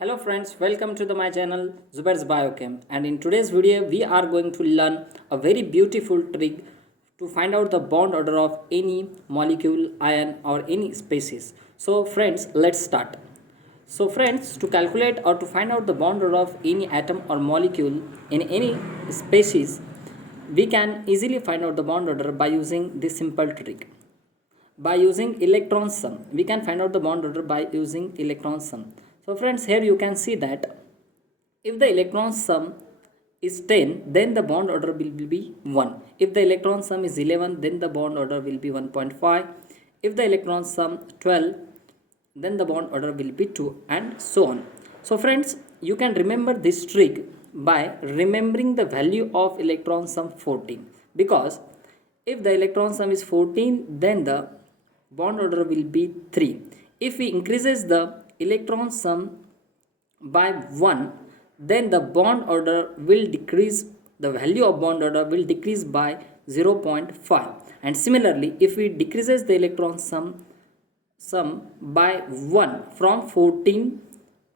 Hello friends, welcome to my channel Zubair's Biochem, and in today's video we are going to learn a very beautiful trick to find out the bond order of any molecule, ion or any species. So friends, let's start. So friends, to calculate or to find out the bond order of any atom or molecule in any species, we can easily find out the bond order by using this simple trick. By using electron sum, we can find out the bond order by using electron sum. So friends, here you can see that if the electron sum is 10, then the bond order will be 1. If the electron sum is 11, then the bond order will be 1.5. If the electron sum 12, then the bond order will be 2, and so on. So friends, you can remember this trick by remembering the value of electron sum 14, because if the electron sum is 14, then the bond order will be 3. If we increases the electron sum by 1, then the bond order will decrease, the value of bond order will decrease by 0.5. And similarly, if we decreases the electron sum by 1 from 14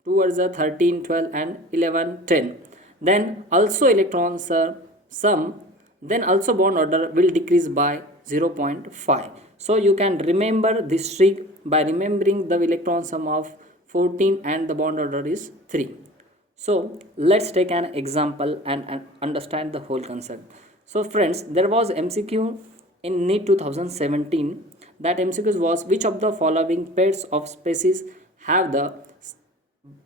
towards the 13, 12 and 11, 10, then also electron sum, then also bond order will decrease by 0.5. So you can remember this trick by remembering the electron sum of 14 and the bond order is 3. So let's take an example and understand the whole concept. So friends, there was MCQ in NEET 2017. That MCQ was, which of the following pairs of species have the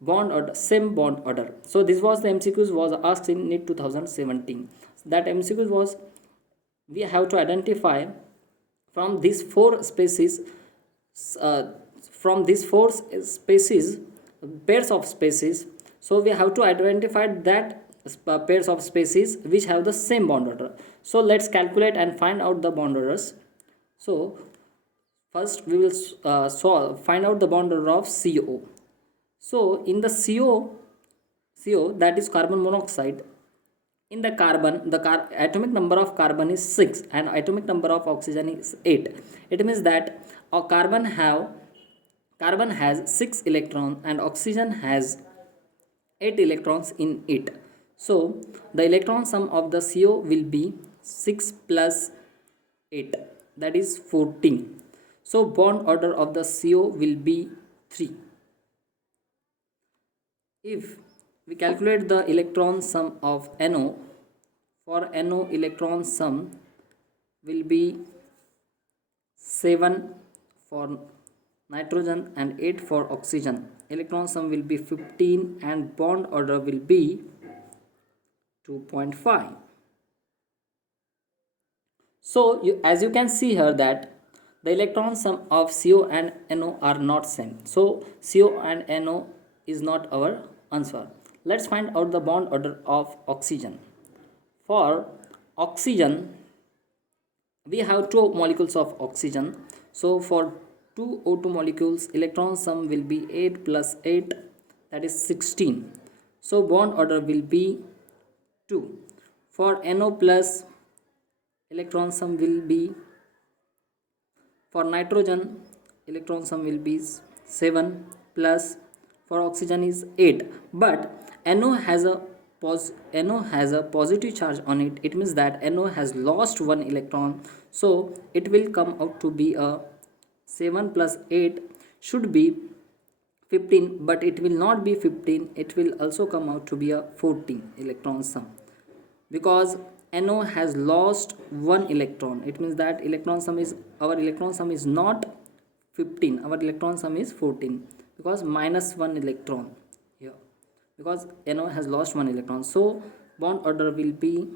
bond order, same bond order. So this was the MCQs was asked in NEET 2017. That MCQs was, we have to identify from these four species, uh, pairs of species. So we have to identify that pairs of species which have the same bond order. So let's calculate and find out the bond orders. So first we will find out the bond order of CO. So in the CO, that is carbon monoxide, in the carbon, the atomic number of carbon is 6 and atomic number of oxygen is 8. It means that a carbon has 6 electrons and oxygen has 8 electrons in it. So the electron sum of the CO will be 6 plus 8, that is 14. So bond order of the CO will be 3. If we calculate the electron sum of NO, for NO electron sum will be 7 for nitrogen and 8 for oxygen. Electron sum will be 15 and bond order will be 2.5. So as you can see here that the electron sum of CO and NO are not same. So CO and NO is not our answer. Let's find out the bond order of oxygen. For oxygen, we have two molecules of oxygen. So for two O2 molecules, electron sum will be 8 plus 8, that is 16. So bond order will be 2. For NO plus, electron sum will be, for nitrogen, electron sum will be 7 plus, for oxygen is 8. But NO has a positive charge on it. It means that NO has lost one electron. So it will come out to be a 7 plus 8 should be 15, but it will not be 15. It will also come out to be a 14 electron sum, because NO has lost one electron. It means that our electron sum is not 15, our electron sum is 14, because minus one electron here, because NO has lost one electron. So bond order will be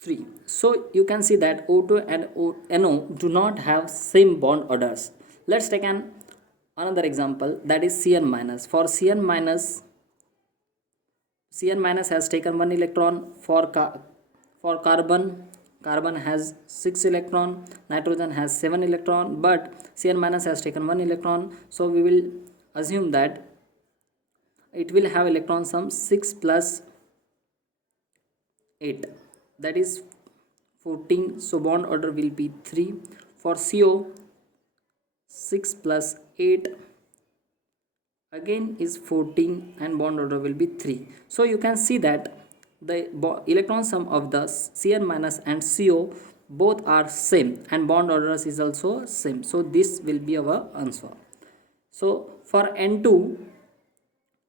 3. So you can see that O2 and NO do not have same bond orders. Let's take another example, that is Cn minus. For Cn minus has taken one electron. For carbon has 6 electron, nitrogen has 7 electron, but Cn minus has taken one electron. So we will assume that it will have electron sum 6 plus 8, that is 14. So bond order will be 3. For CO, 6 plus 8 again is 14 and bond order will be 3. So you can see that the electron sum of the Cn minus and Co both are same and bond orders is also same. So this will be our answer. So for N2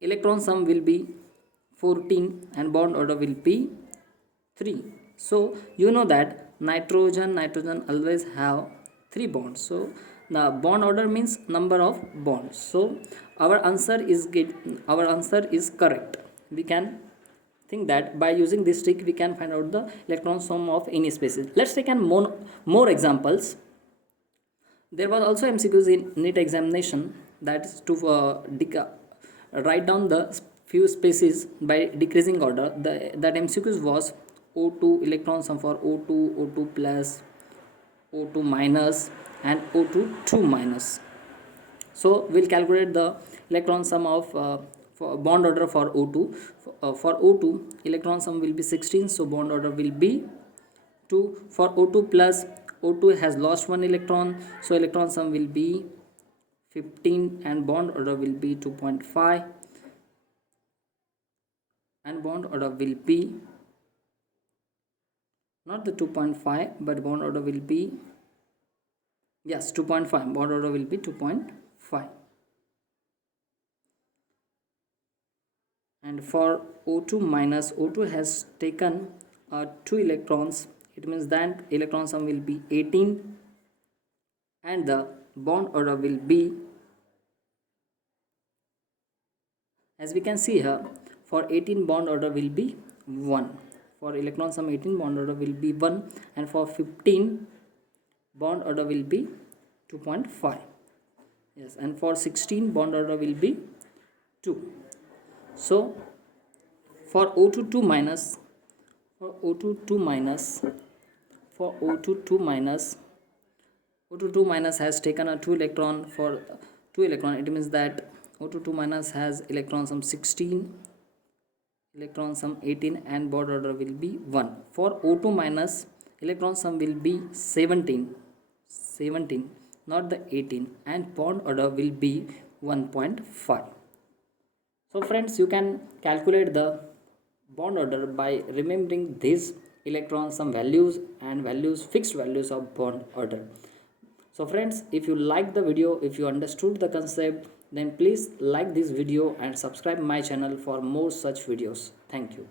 electron sum will be 14 and bond order will be 3. So you know that nitrogen always have 3 bonds. So the bond order means number of bonds. So our answer is correct. We can think that by using this trick we can find out the electron sum of any species. Let's take more examples. There was also MCQs in NEET examination, that is to write down the few species by decreasing order. That MCQs was O2 electron sum for O2, O2 plus, O2 minus and O2 2 minus. So we'll calculate the electron sum of for bond order for O2. For O2 electron sum will be 16, so bond order will be 2. For O2 plus, O2 has lost 1 electron, so electron sum will be 15 and bond order will be 2.5 and bond order will be not the 2.5 but bond order will be 2.5. Bond order will be 2.5. And for O2 minus, O2 has taken 2 electrons. It means that electron sum will be 18 and the bond order will be, as we can see here, for 18 bond order will be 1. For electron sum 18 bond order will be 1 and for 15 bond order will be 2.5. Yes, and for 16 bond order will be 2. So for O2 2 minus, O2 2 minus has taken a 2 electron. For 2 electron, it means that O2 2 minus has electron sum 16, electron sum 18 and bond order will be 1. For O2 minus electron sum will be 17, not the 18, and bond order will be 1.5. So friends, you can calculate the bond order by remembering these electron sum values and fixed values of bond order. So friends, if you like the video, if you understood the concept, then please like this video and subscribe my channel for more such videos. Thank you.